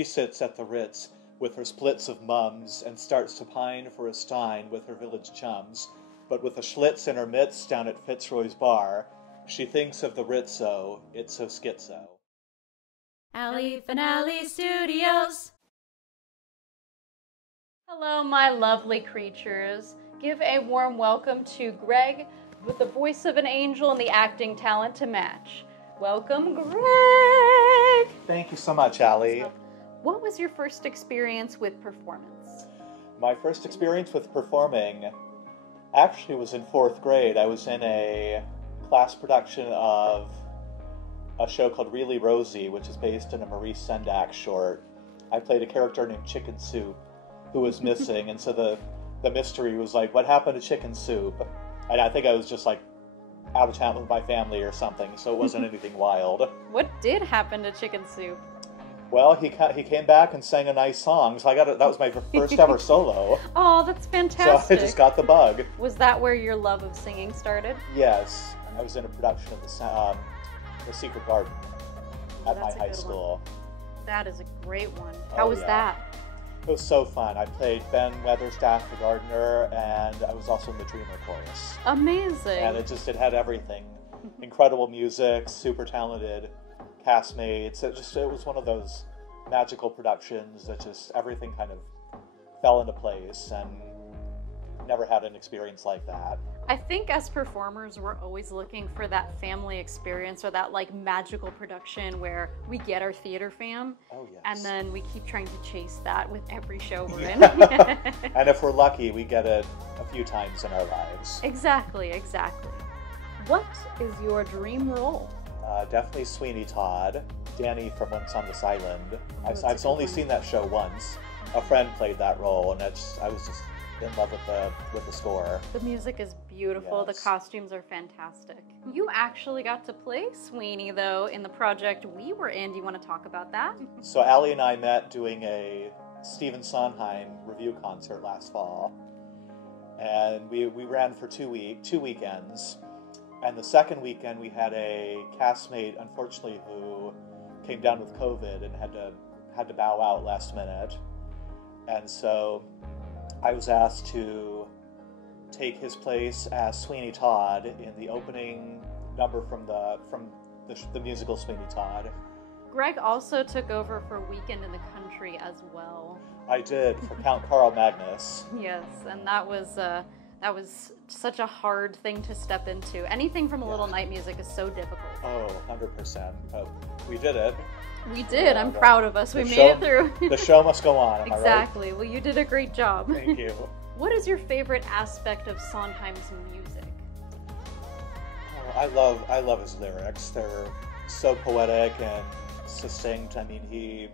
She sits at the Ritz with her splits of mums and starts to pine for a stein with her village chums. But with a Schlitz in her midst down at Fitzroy's bar, she thinks of the Ritzo, it's so schizo. Allie Finale Studios. Hello, my lovely creatures. Give a warm welcome to Greg with the voice of an angel and the acting talent to match. Welcome, Greg! Thank you so much, Allie. What was your first experience with performance? My first experience with performing actually was in 4th grade. I was in a class production of a show called Really Rosie, which is based on a Maurice Sendak short. I played a character named Chicken Soup who was missing, and so the mystery was like, what happened to Chicken Soup? And I think I was just like out of town with my family or something, so it wasn't anything wild. What did happen to Chicken Soup? Well, he came back and sang a nice song, so that was my first ever solo. Oh, that's fantastic. So I just got the bug. Was that where your love of singing started? Yes. I was in a production of The Secret Garden at my high school. That is a great one. How was that? It was so fun. I played Ben Weatherstaff, the gardener, and I was also in the Dreamer chorus. Amazing. And it had everything. Incredible music, super talented castmates. It was one of those magical productions that just everything kind of fell into place, and never had an experience like that. I think as performers, we're always looking for that family experience or that like magical production where we get our theater fam. Oh, yes. And then we keep trying to chase that with every show we're in. And if we're lucky, we get it a few times in our lives. Exactly. What is your dream role? Definitely Sweeney Todd, Danny from Once on This Island. I've only seen that show once. A friend played that role, and I was just in love with the score. The music is beautiful. Yes. The costumes are fantastic. You actually got to play Sweeney, though, in the project we were in. Do you want to talk about that? So Allie and I met doing a Stephen Sondheim review concert last fall, and we ran for 2 weekends. And the second weekend, we had a castmate, unfortunately, who came down with COVID and had to bow out last minute. And so I was asked to take his place as Sweeney Todd in the opening number from the musical Sweeney Todd. Greg also took over for Weekend in the Country as well. I did, for Count Carl Magnus. Yes, and that was such a hard thing to step into. Anything from A Little Night Music is so difficult. Oh, 100%. But we did it. We did. I'm proud of us. We made it through. The show must go on, am Exactly. I right? Well, you did a great job. Thank you. What is your favorite aspect of Sondheim's music? Oh, I love his lyrics. They're so poetic and succinct. I mean,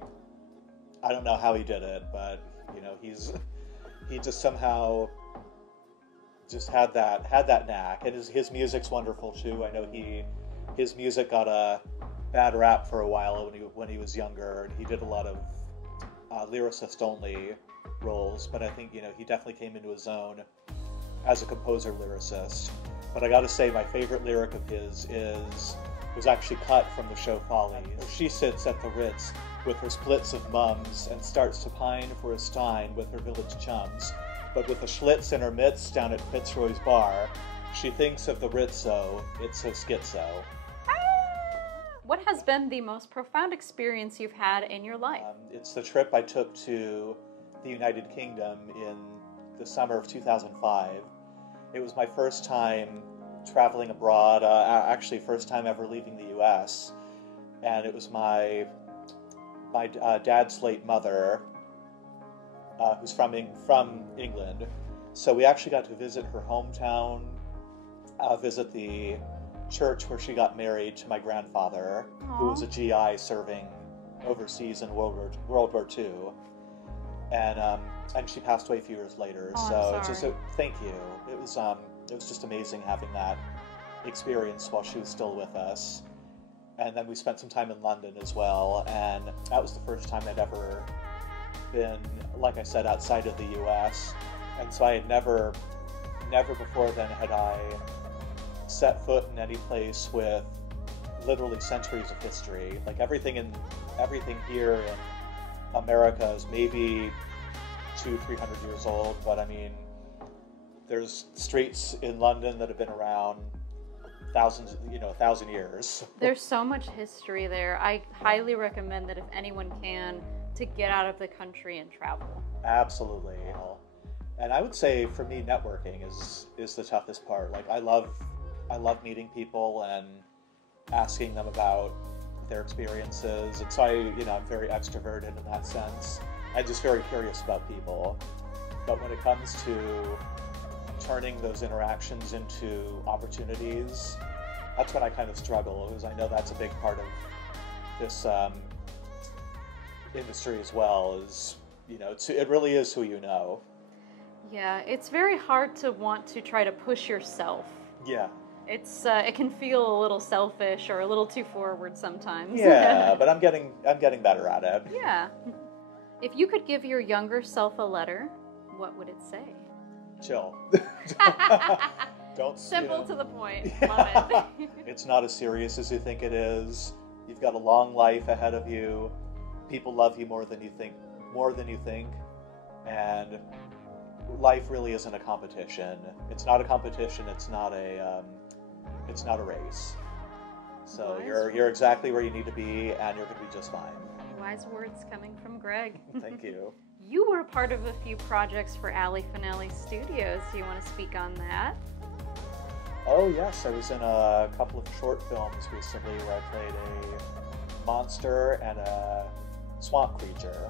I don't know how he did it, but he just somehow just had that knack, and his music's wonderful too. I know his music got a bad rap for a while when he was younger, and he did a lot of lyricist only roles, but I think he definitely came into his own as a composer lyricist. But I gotta say, my favorite lyric of his was actually cut from the show Follies. She sits at the Ritz with her splits of mums and starts to pine for a stein with her village chums. But with a Schlitz in her midst down at Fitzroy's bar, she thinks of the Ritzo, it's so schizo. What has been the most profound experience you've had in your life? It's the trip I took to the United Kingdom in the summer of 2005. It was my first time traveling abroad, actually first time ever leaving the US. And it was my dad's late mother, who's from England. So we actually got to visit her hometown, visit the church where she got married to my grandfather, who was a GI serving overseas in World War II. And she passed away a few years later. It's just thank you. It was just amazing having that experience while she was still with us. And then we spent some time in London as well, and that was the first time I'd ever been, like I said, outside of the US. And so I had never before then had I set foot in any place with literally centuries of history. Like everything here in America is maybe 200-300 years old, but I mean, there's streets in London that have been around thousands, 1,000 years. There's so much history there. I highly recommend that if anyone can, to get out of the country and travel. Absolutely. And I would say for me, networking is the toughest part. Like I love meeting people and asking them about their experiences. And so I'm very extroverted in that sense. I'm just very curious about people. But when it comes to turning those interactions into opportunities, that's when I kind of struggle, because I know that's a big part of this industry as well. It really is who you know. Yeah, it's very hard to want to try to push yourself. Yeah. It can feel a little selfish or a little too forward sometimes. Yeah, but I'm getting better at it. Yeah. If you could give your younger self a letter, what would it say? Chill. Don't. Simple to the point. Yeah. Love it. It's not as serious as you think it is. You've got a long life ahead of you. People love you more than you think, and life really isn't a competition. It's not a competition. It's not a race. So you're exactly where you need to be, and you're going to be just fine. Wise words coming from Greg. Thank you. You were a part of a few projects for Allie Finale Studios. Do you want to speak on that? Oh yes, I was in a couple of short films recently where I played a monster and a swamp creature.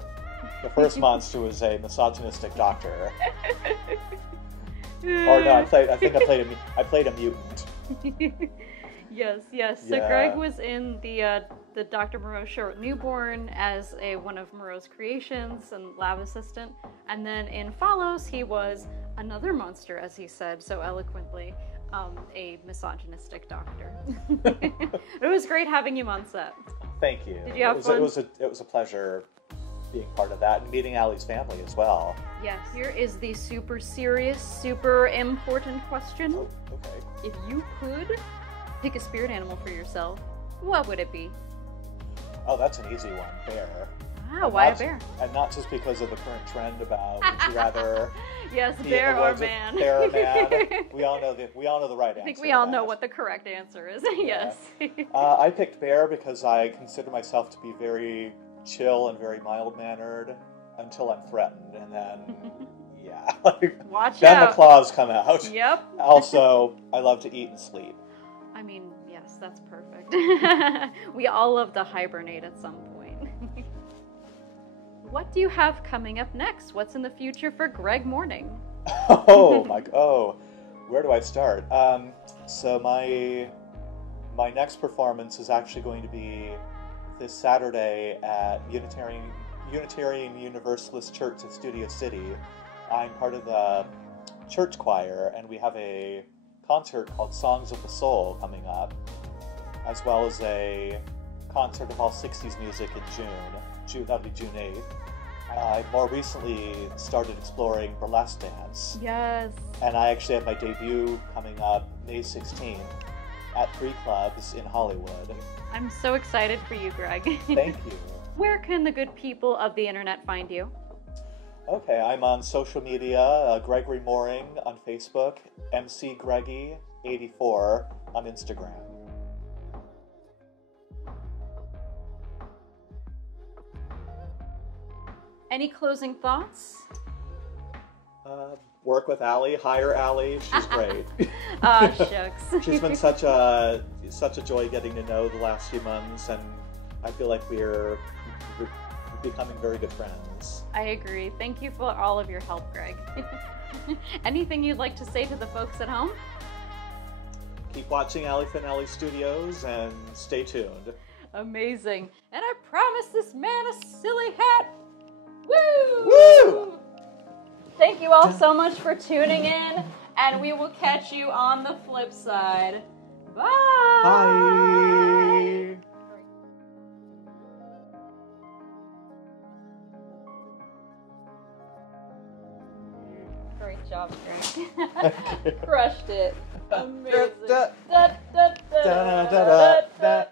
The first monster was a misogynistic doctor. Or no, I played a mutant. Yes. So Yeah. Greg was in the Dr. Moreau short Newborn as one of Moreau's creations and lab assistant, and then in Follows he was another monster, as he said so eloquently, a misogynistic doctor. It was great having you on set. Thank you. Did you have fun? It was a pleasure being part of that and meeting Allie's family as well. Yeah, here is the super serious, super important question. Oh, okay. If you could pick a spirit animal for yourself, what would it be? Oh, that's an easy one. Bear. Ah, why a bear? And not just because of the current trend about would you rather Yes, be bear in the or woods with man. bear or man. We all know the right answer. I think we all to know that. what the correct answer is. Yeah. Yes. I picked bear because I consider myself to be very chill and very mild-mannered until I'm threatened, and then yeah, Watch then out. the claws come out. Yep. Also, I love to eat and sleep. I mean, yes, that's perfect. We all love to hibernate at some point. What do you have coming up next? What's in the future for Greg Morning? Oh, where do I start? So my next performance is actually going to be this Saturday at Unitarian Universalist Church in Studio City. I'm part of the church choir, and we have a concert called Songs of the Soul coming up, as well as a concert of all 60s music in June. That'll be June 8th. I more recently started exploring burlesque dance. Yes. And I actually have my debut coming up May 16th at 3 clubs in Hollywood. I'm so excited for you, Greg. Thank you. Where can the good people of the internet find you? Okay, I'm on social media, Gregory Mooring on Facebook, MCGreggy84 on Instagram. Any closing thoughts? Work with Allie, hire Allie, she's great. Ah, shucks. She's been such a joy getting to know the last few months, and I feel like we're becoming very good friends. I agree. Thank you for all of your help, Greg. Anything you'd like to say to the folks at home? Keep watching Allie Finale Studios and stay tuned. Amazing. And I promise this man a silly hat. Woo! Woo! Thank you all so much for tuning in, and we will catch you on the flip side. Bye! Bye! Great job, Greg. Crushed it. Amazing. Da, da, da, da, da, da.